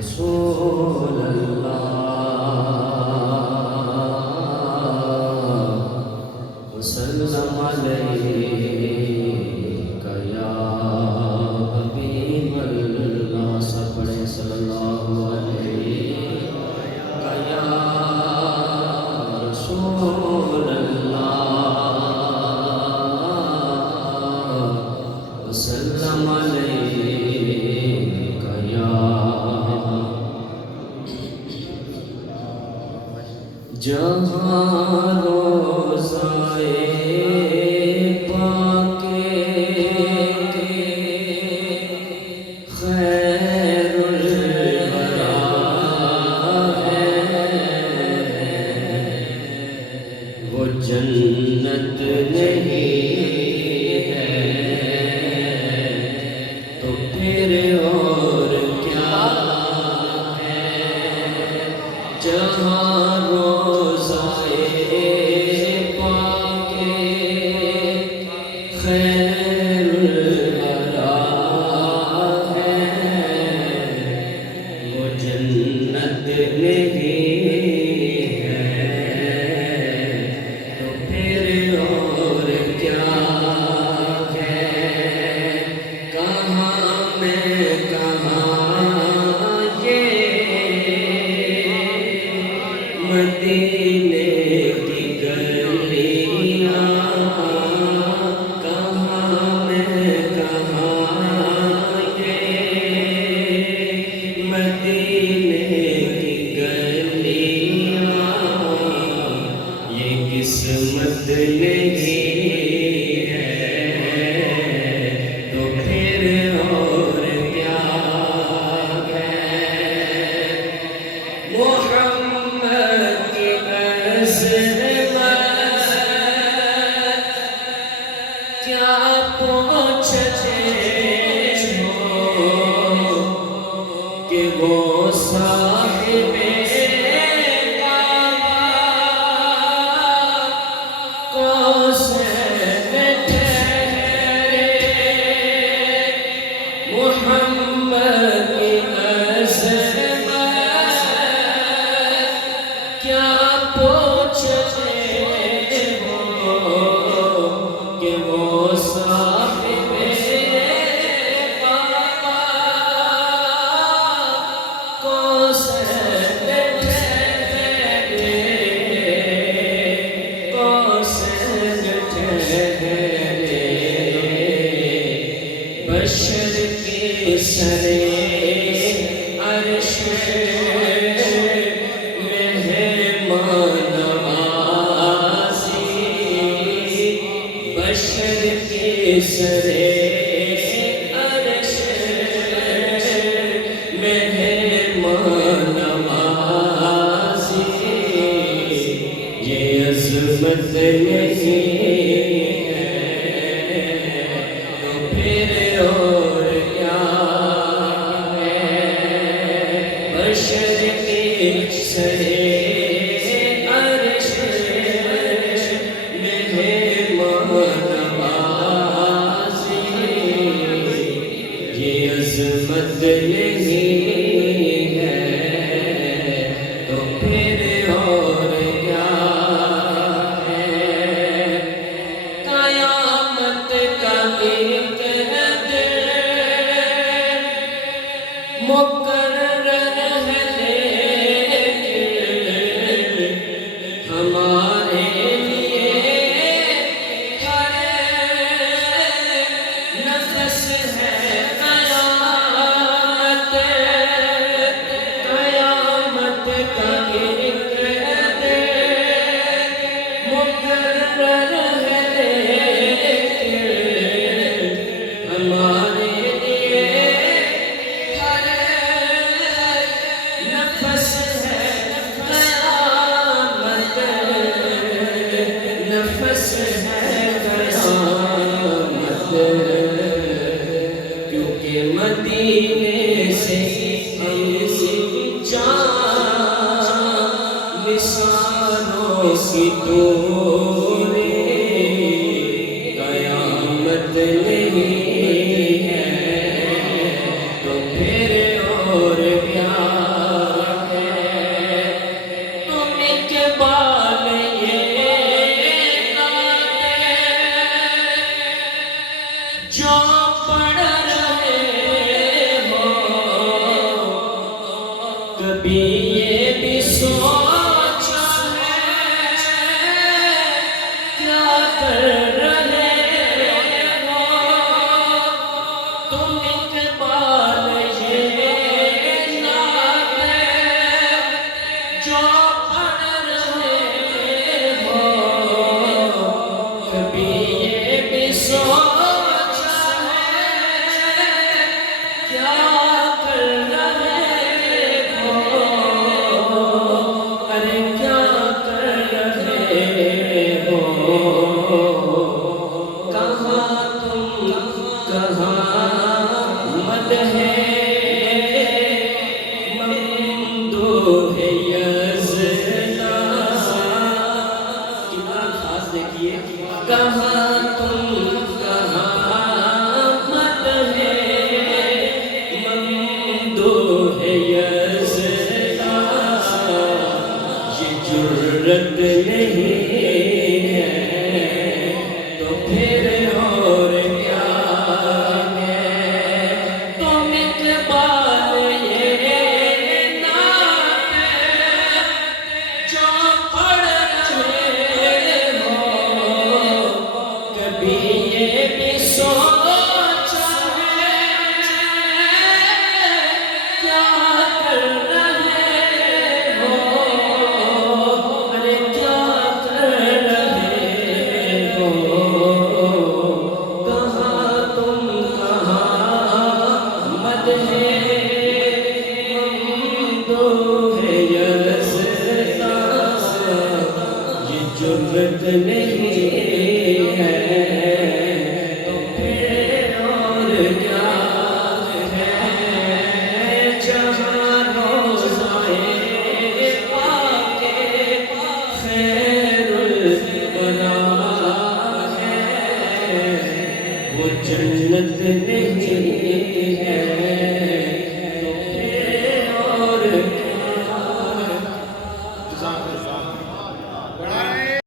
رسول اللہ وسلم علیک یا حبیب اللہ، سب پڑھیں صلی اللہ علیہ یا رسول اللہ وسلم علیک یا جہاں روزائے پاک خیر الورا ہے، وہ جنت نہیں ہے تو پھر اور کیا ہے؟ جہاں خیر الورا ہے، وہ جنت نہیں ہے تو پھر اور کیا ہے؟ کہاں میں کہاں یہ مدینے کی گلیاں، قسمت نہیں ہے تو پھر اور کیا ہے؟ محمد کی عظمت کیا پوچھتے ہو کہ وہ صاحب محمد کی عظمت کیا پوچھتے ہو کہ وہ صاحب پاپا کو بشر کی سرے عرش مہمان نوازی، بشر کی سرے عرش مہمان نوازی، یہ عظمت نہیں سرے عرش مہمان نوازی، یہ عظمت نہیں ہے تو پھر اور کیا ہے؟ قیامت کا ایک دن مقرر ہے، ہمارے لیے ہر نفس ہے قیامت، قیامت کا ایک دن مقرر ہے، ہمارے لیے ہر نفس ہے نفس ہے قیامت، کیونکہ مدینے سے ایسی جان نثاروں کی دوری قیامت نہیں ہے تو پھر اور کیا کبھی یہ بھی سوچا ہے کیا کر رہے ہو تم اقبال یہ نعت جو پڑھ رہے ہو کبھی یہ بھی سوچا ہے کیا کر رہے ہو ارے کیا کر رہے ہو کہاں تم کہاں مدح ممدوح یزداں کتنا خاص دیکھیے کہاں تم کہاں مدح ممدوح یزداں یہ جرت نہیں ہے تو پھر اور کیا ہے تم اقبال یہ نعت جو پڑھ رہے ہو کبھی یہ بھی سوچا ہے کیا کر رہے ہو ارے کیا کر رہے ہو کہاں تم کہاں مدح ممدوح یزداں یہ جرت نہیں ہے تو پھر اور کیا ہے جہاں روزائے پاک خیر الورا ہے وہ جنت نہیں ہے